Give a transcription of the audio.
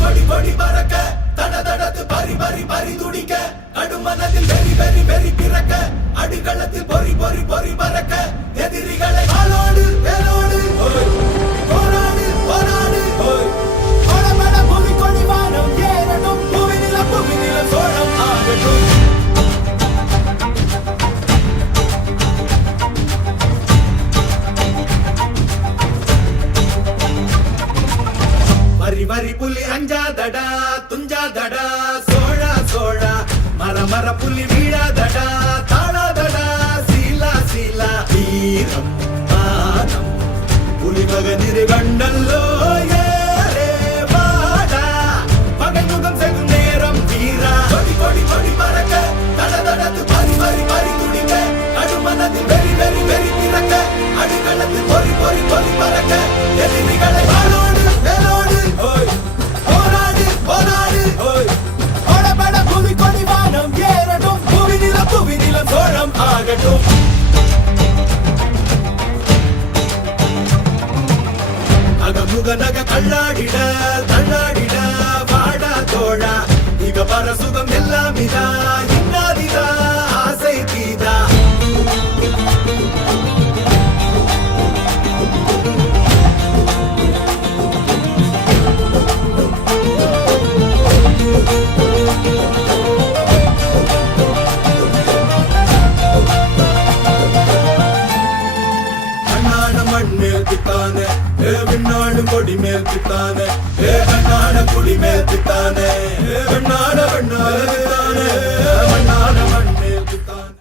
கொடி கொடி பறக்க தட தடத்து பறி பறி பறி துடிக்க கடுமனதில் வெறி வெறி வெறி பிறக்க அடிகளத்தில் பொறி பொறி பொறி பறக்க எதிரிகளை ஆளோடு வேலோடு போராடு போராடு படபட புலி கொடி வானம் ஏறட்டும் புவிநில சோழம் ஆகட்டும். வரி வரி புலி அஞ்சாதடா துஞ்சாதடா சோழா சோழா மர மர புலி வீழாதடா தாழாதடா சீலா சீலா வீரம் மானம் புலி மகனிரு கண்டல்லோ ஏரே வாடா பகை முகம் செகும் நேரம் வீரா கொடி கொடி கொடி பறக்க தட தடத்து பறி பறி பறி துடிக்க கடுமனதில் வெறி வெறி வெறி பிறக்க அடிகளத்தில் பொறி பொறி பொறி பறக்க எதிரிகளை வாளோடு வேலோடு போராடு போராடு படபட புலி கொடி வானம் ஏறட்டும் புவிநில சோழம் ஆகட்டும். அகமுக நக கண்ணாடிட தள்ளாடிட வாடா தோழா இக பர சுகம் எல்லாம் இதா இன்னாதிதா ஆசை தீதா. மண்ணான மண் மேல் பித்தானே விண்ணாடும் கொடி மேல் பித்தானே